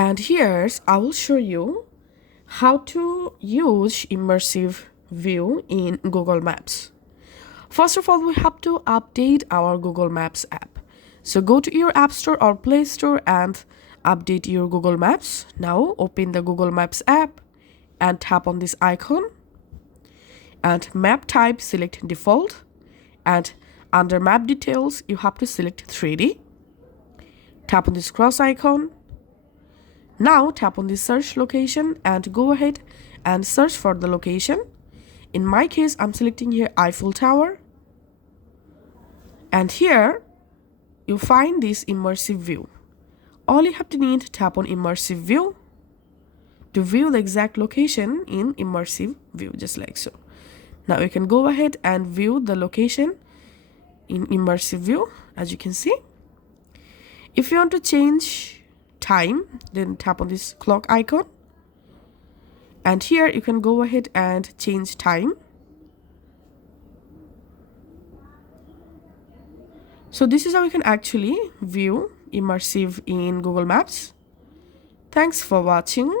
And here's I will show you how to use immersive view in Google Maps. First of all, we have to update our Google Maps app. So go to your App Store or Play Store and update your Google Maps. Now open the Google Maps app and tap on this icon. And map type, select default. And under map details, you have to select 3D. Tap on this cross icon. Now tap on the search location and go ahead and search for the location. In my case, I'm selecting here Eiffel Tower. And here you find this immersive view. All you have to need to tap on immersive view to view the exact location in immersive view, just like so. Now you can go ahead and view the location in immersive view, as you can see. If you want to change time, then tap on this clock icon. And here you can go ahead and change time. So this is how you can actually view immersive in Google Maps. Thanks for watching.